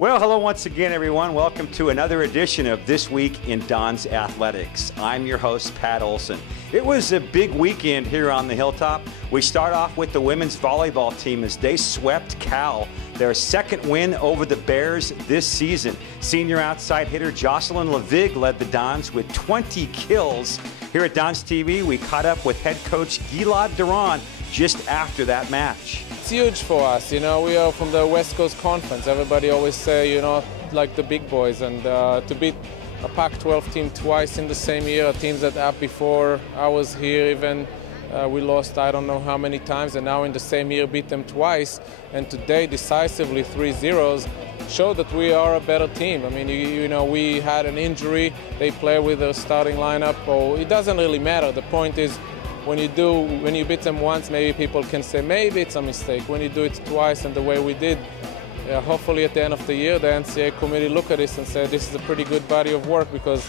Well, hello once again, everyone. Welcome to another edition of This Week in Don's Athletics. I'm your host, Pat Olson. It was a big weekend here on the Hilltop. We start off with the women's volleyball team as they swept Cal, their second win over the Bears this season. Senior outside hitter Jocelyn Levig led the Dons with 20 kills. Here at Dons TV, we caught up with head coach Gilad Duran just after that match. It's huge for us, we are from the West Coast Conference. Everybody always say, like the big boys, and to beat a Pac-12 team twice in the same year, teams that up before I was here even, we lost I don't know how many times, and now in the same year beat them twice, and today decisively 3-0 show that we are a better team. I mean, we had an injury, they play with their starting lineup, or it doesn't really matter. The point is, when you beat them once, maybe people can say maybe it's a mistake. When you do it twice and the way we did, hopefully at the end of the year, the NCAA committee look at this and say this is a pretty good body of work, because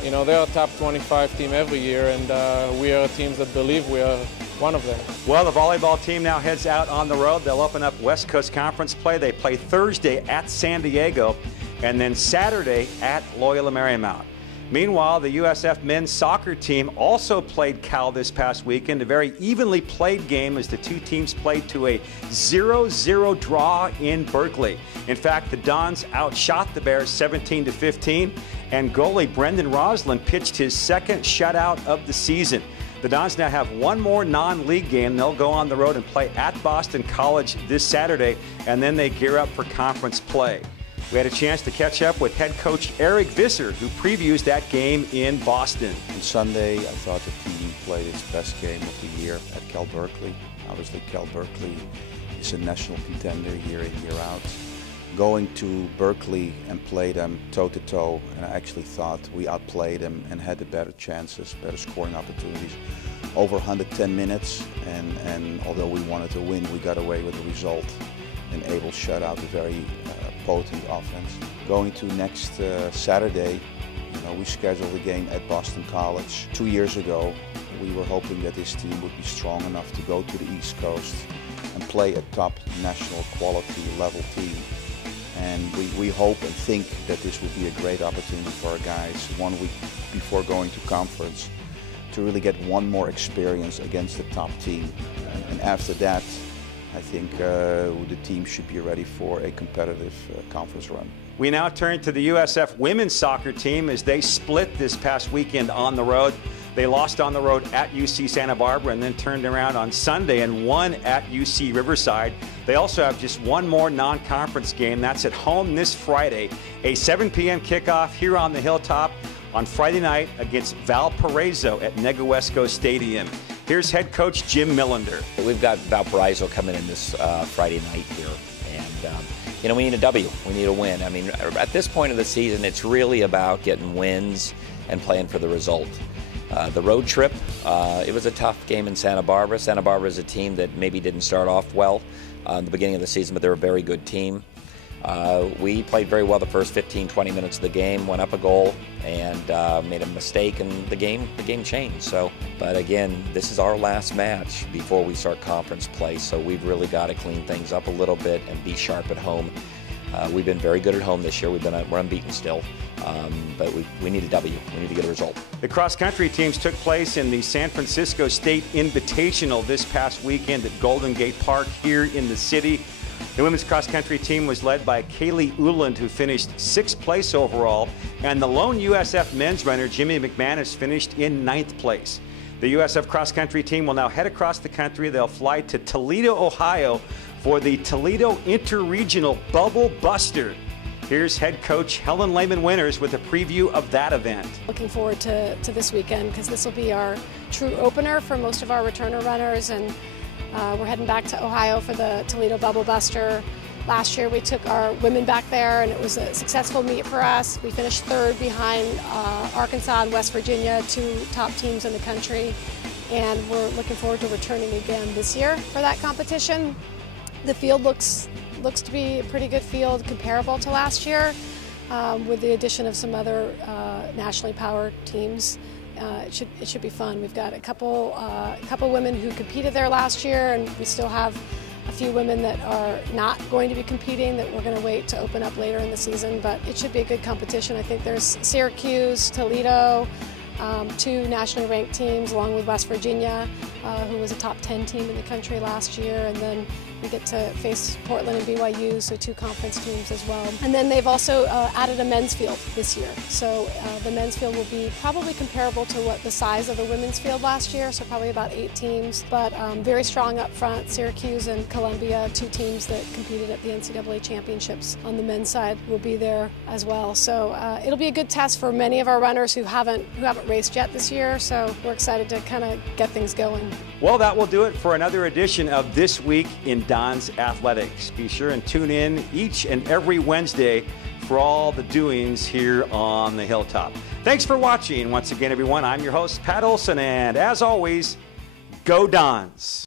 they're a top 25 team every year, and we are teams that believe we are one of them. Well, the volleyball team now heads out on the road. They'll open up West Coast Conference play. They play Thursday at San Diego and then Saturday at Loyola Marymount. Meanwhile, the USF men's soccer team also played Cal this past weekend, a very evenly played game as the two teams played to a 0-0 draw in Berkeley. In fact, the Dons outshot the Bears 17-15, and goalie Brendan Roslin pitched his second shutout of the season. The Dons now have one more non-league game. They'll go on the road and play at Boston College this Saturday, and then they gear up for conference play. We had a chance to catch up with head coach Eric Visser, who previews that game in Boston. On Sunday, I thought the team played its best game of the year at Cal Berkeley. Obviously, Cal Berkeley is a national contender year in, year out. Going to Berkeley and play them toe-to-toe, and I actually thought we outplayed them and had the better chances, better scoring opportunities. Over 110 minutes, and although we wanted to win, we got away with the result and able to shut out a very potent offense. Going to next Saturday, we scheduled a game at Boston College. 2 years ago, we were hoping that this team would be strong enough to go to the East Coast and play a top national quality level team. And we hope and think that this would be a great opportunity for our guys 1 week before going to conference to really get one more experience against the top team. And after that, I think the team should be ready for a competitive conference run. We now turn to the USF women's soccer team as they split this past weekend on the road. They lost on the road at UC Santa Barbara and then turned around on Sunday and won at UC Riverside. They also have just one more non-conference game. That's at home this Friday, a 7 p.m. kickoff here on the Hilltop on Friday night against Valparaiso at Neguesco Stadium. Here's head coach Jim Millender. We've got Valparaiso coming in this Friday night here, and we need a W. We need a win. I mean, at this point of the season, it's really about getting wins and playing for the result. The road trip, it was a tough game in Santa Barbara. Santa Barbara is a team that maybe didn't start off well in the beginning of the season, but they're a very good team. We played very well the first 15-20 minutes of the game, went up a goal, and made a mistake, and the game changed. But again, this is our last match before we start conference play, so we've really got to clean things up a little bit and be sharp at home. We've been very good at home this year. We're unbeaten still, but we need a W. We need to get a result. The cross-country teams took place in the San Francisco State Invitational this past weekend at Golden Gate Park here in the city. The women's cross-country team was led by Kaylee Uland, who finished 6th place overall, and the lone USF men's runner, Jimmy McManus, finished in 9th place. The USF cross-country team will now head across the country. They'll fly to Toledo, Ohio for the Toledo Interregional Bubble Buster. Here's head coach Helen Lehman-Winters with a preview of that event. Looking forward to this weekend, because this will be our true opener for most of our returner runners, and we're heading back to Ohio for the Toledo Bubble Buster. Last year we took our women back there, and it was a successful meet for us. We finished 3rd behind Arkansas and West Virginia, 2 top teams in the country, and we're looking forward to returning again this year for that competition. The field looks to be a pretty good field, comparable to last year, with the addition of some other nationally powered teams. It should be fun. We've got a couple women who competed there last year, and we still have a few women that are not going to be competing that we're going to wait to open up later in the season, but it should be a good competition. I think there's Syracuse, Toledo, 2 nationally ranked teams along with West Virginia, who was a top 10 team in the country last year, and then we get to face Portland and BYU, so 2 conference teams as well. And then they've also added a men's field this year, so the men's field will be probably comparable to what the size of the women's field last year, so probably about 8 teams, but very strong up front. Syracuse and Columbia, 2 teams that competed at the NCAA championships on the men's side, will be there as well. So it'll be a good test for many of our runners who haven't raced yet this year, so we're excited to kind of get things going. Well, that will do it for another edition of This Week in Don's Athletics. Be sure and tune in each and every Wednesday for all the doings here on the Hilltop. Thanks for watching. Once again, everyone, I'm your host, Pat Olson, and as always, go Dons.